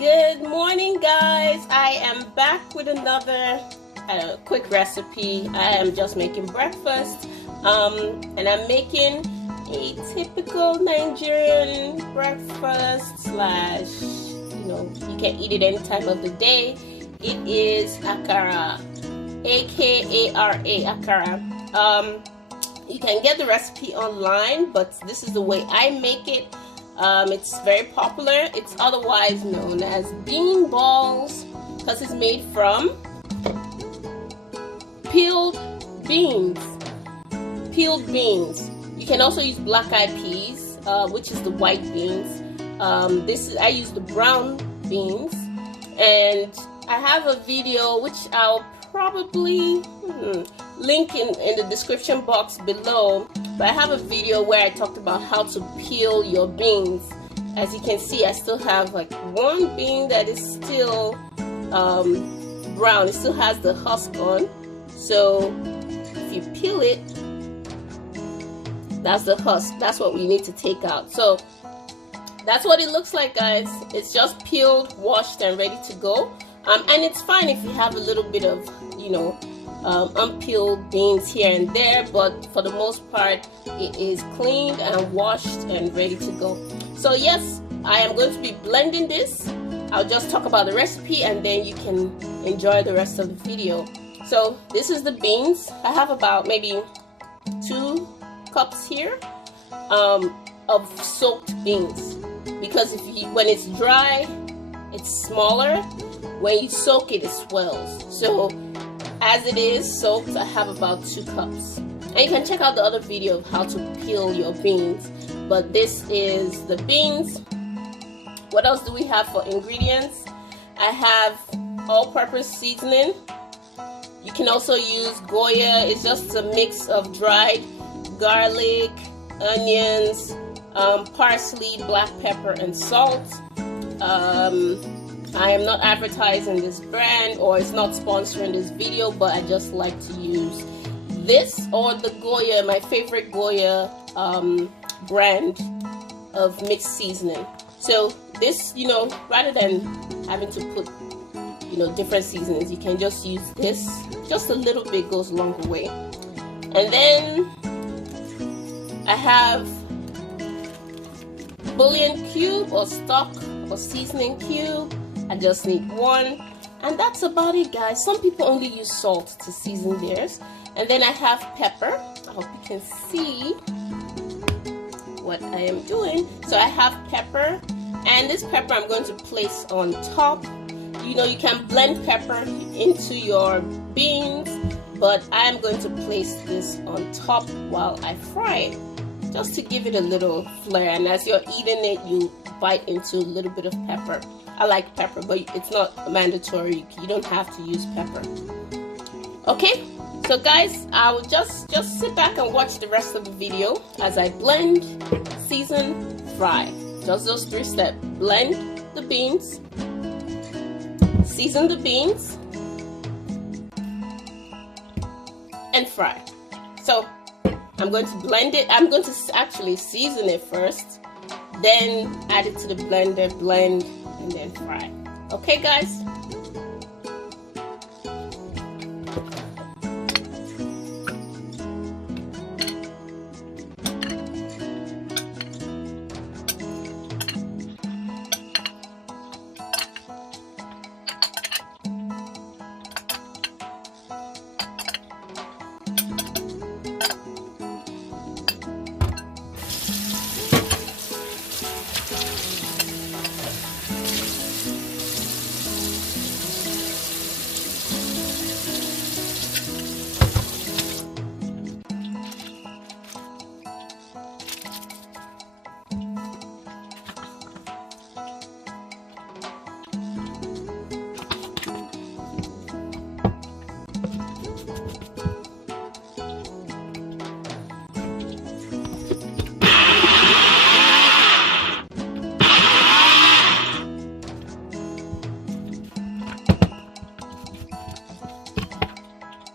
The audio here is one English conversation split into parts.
Good morning, guys. I am back with another quick recipe. I am just making breakfast, and I'm making a typical Nigerian breakfast slash, you can eat it any time of the day. It is Akara, A-K-A-R-A, Akara. You can get the recipe online, but this is the way I make it. It's very popular. It's otherwise known as bean balls because it's made from peeled beans. You can also use black-eyed peas, which is the white beans. I use the brown beans, and I have a video which I'll probably link in the description box below. But I have a video where I talked about how to peel your beans. As you can see, I still have like one bean that is still brown. It still has the husk on. So if you peel it, that's the husk. That's what we need to take out. So that's what it looks like, guys. It's just peeled, washed, and ready to go. And it's fine if you have a little bit of, unpeeled beans here and there, but for the most part it is cleaned and washed and ready to go. So yes, I am going to be blending this. I'll just talk about the recipe and then you can enjoy the rest of the video. So this is the beans. I have about maybe 2 cups here of soaked beans, because when it's dry it's smaller. When you soak it, it swells. So as it is soaked, I have about 2 cups. And you can check out the other video of how to peel your beans. But this is the beans. What else do we have for ingredients? I have all-purpose seasoning. You can also use Goya. It's just a mix of dried garlic, onions, parsley, black pepper, and salt. I am not advertising this brand, or it's not sponsoring this video, but I just like to use this or the Goya, my favorite Goya brand of mixed seasoning. So this, rather than having to put, different seasonings, you can just use this. Just a little bit goes a long way. And then I have bullion cube or stock or seasoning cube. I just need 1, and that's about it, guys. Some people only use salt to season theirs. And then I have pepper. I hope you can see what I am doing. So I have pepper, and this pepper I'm going to place on top. You can blend pepper into your beans, but I'm going to place this on top while I fry it, just to give it a little flair. And as you're eating it, you bite into a little bit of pepper. I like pepper, but it's not mandatory. You don't have to use pepper. Okay, so guys, I will just sit back and watch the rest of the video as I blend, season, fry. Just those 3 steps. Blend the beans, season the beans, and fry. So I'm going to blend it. I'm going to actually season it first, then add it to the blender, blend, and then fry. Okay, guys?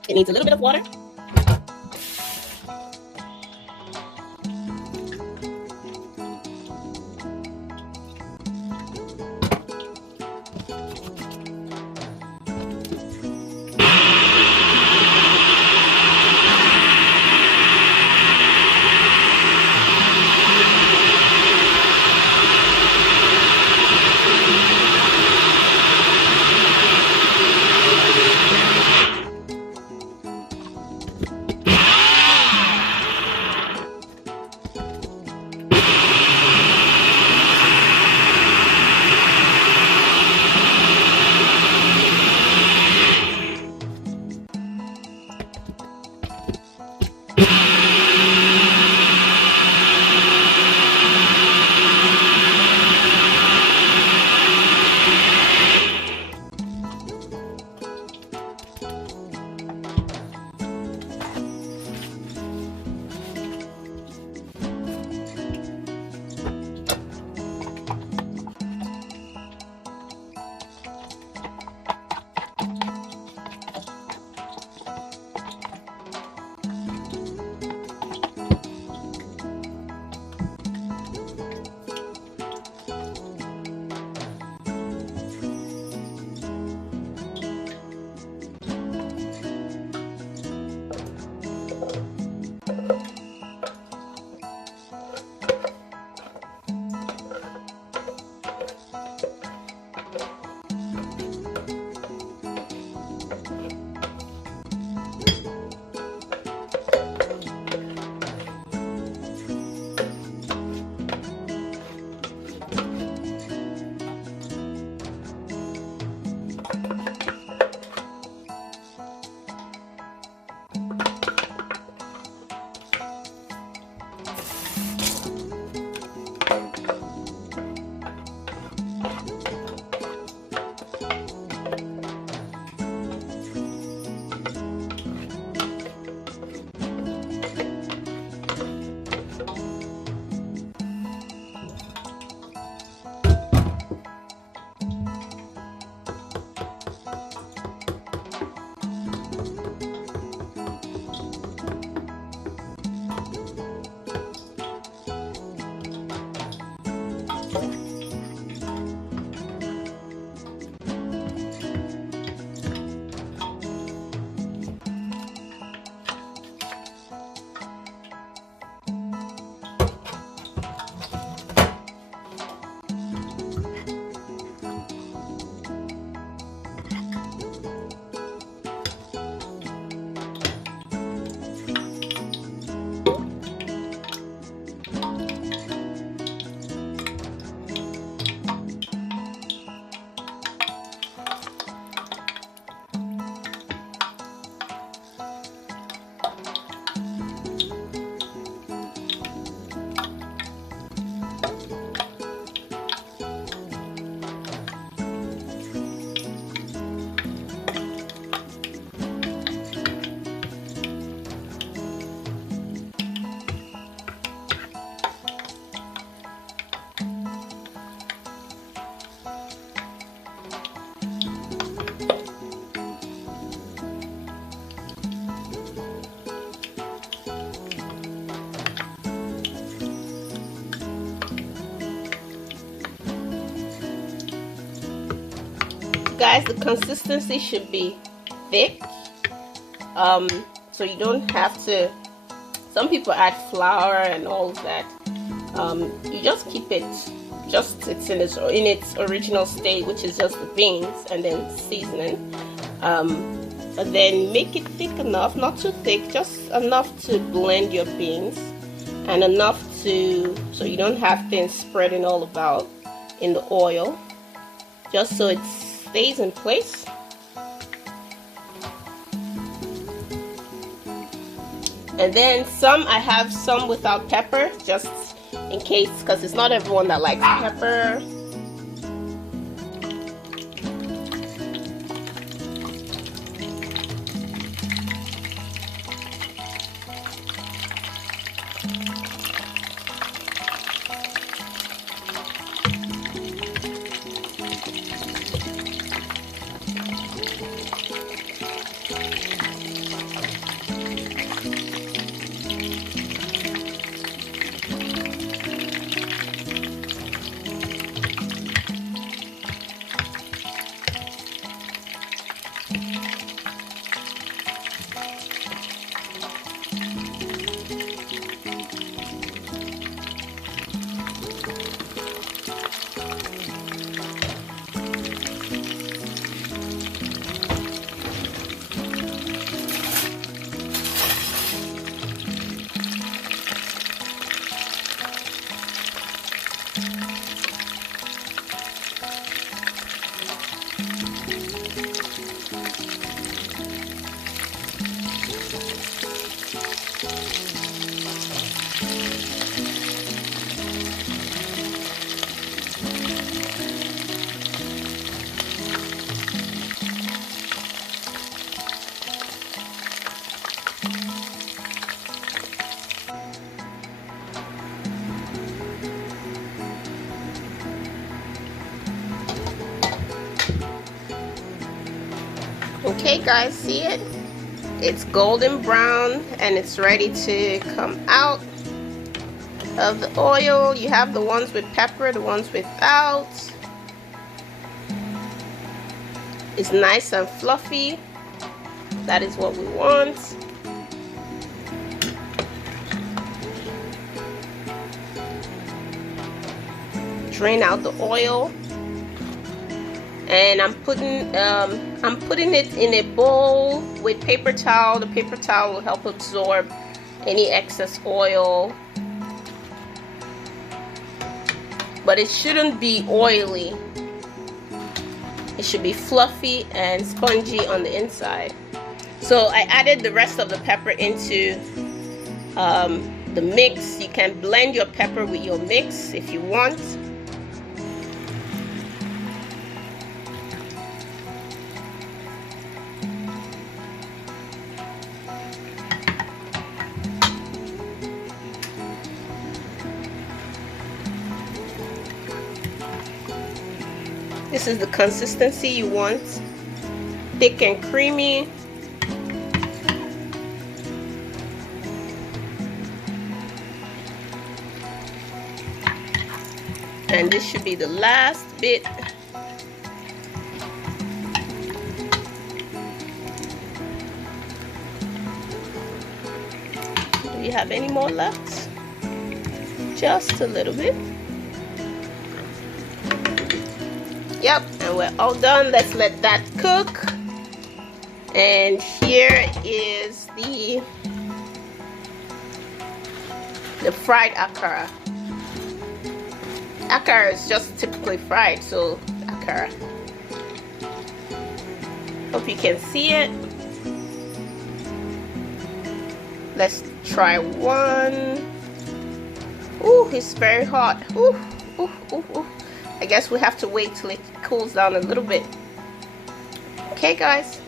It needs a little bit of water. Guys, the consistency should be thick, so you don't have to, some people add flour and all of that. You just keep it, it's in its original state, which is just the beans and then seasoning, and then make it thick enough, not too thick, just enough to blend your beans and enough so you don't have things spreading all about in the oil, just so it stays in place. And then I have some without pepper, just in case, because it's not everyone that likes pepper. Okay guys, see it? It's golden brown and it's ready to come out of the oil. You have the ones with pepper, the ones without. It's nice and fluffy. That is what we want. Drain out the oil. And I'm putting it in a bowl with paper towel. The paper towel will help absorb any excess oil. but it shouldn't be oily. It should be fluffy and spongy on the inside. So I added the rest of the pepper into the mix. You can blend your pepper with your mix if you want. This is the consistency you want, thick and creamy. And this should be the last bit. Do we have any more left? Just a little bit. Yep, and we're all done. Let's let that cook. And here is the fried akara. Akara is just typically fried, so akara. Hope you can see it. Let's try one. Ooh, it's very hot. Ooh, ooh, ooh, ooh. I guess we have to wait till it cools down a little bit. Okay, guys.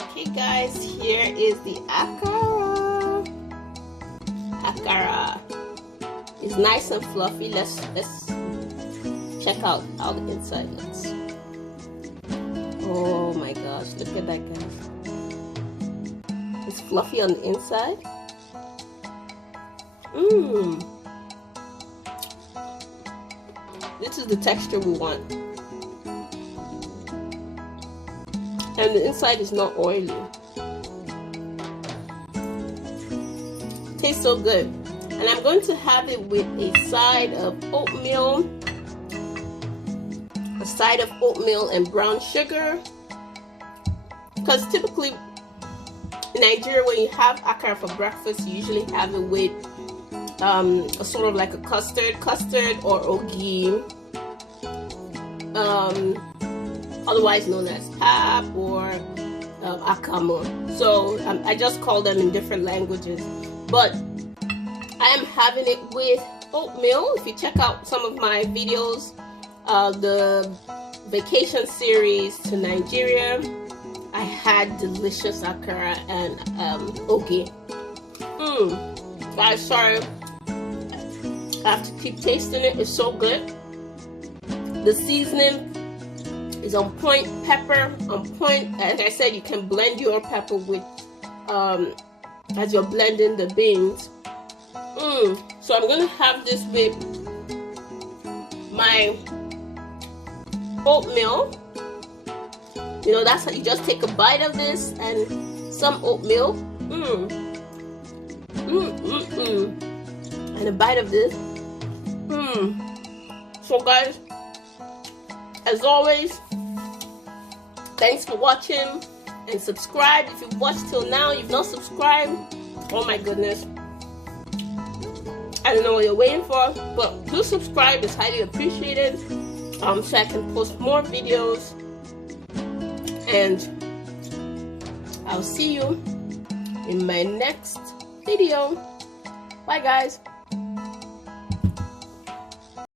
Okay, guys, here is the akara. Akara is nice and fluffy. Let's check out how the inside looks. Oh my gosh, look at that, guys. It's fluffy on the inside. Mmm. This is the texture we want. And the inside is not oily. Tastes so good. And I'm going to have it with a side of oatmeal. A side of oatmeal and brown sugar. Because typically in Nigeria, when you have akara for breakfast, you usually have it with a sort of like a custard or ogi, otherwise known as pap or akamu. So I just call them in different languages, but I am having it with oatmeal. If you check out some of my videos, the vacation series to Nigeria, I had delicious akara and ogi. Guys, sorry, I have to keep tasting it. It's so good. The seasoning is on point. Pepper on point. As I said, you can blend your pepper with as you're blending the beans. So I'm gonna have this with my oatmeal. You know, that's how you just take a bite of this and some oatmeal. And a bite of this. So guys, as always, thanks for watching, and subscribe if you've watched till now. You've not subscribed, oh my goodness, I don't know what you're waiting for, but do subscribe. It's highly appreciated, so I can post more videos. And I'll see you in my next video. Bye guys.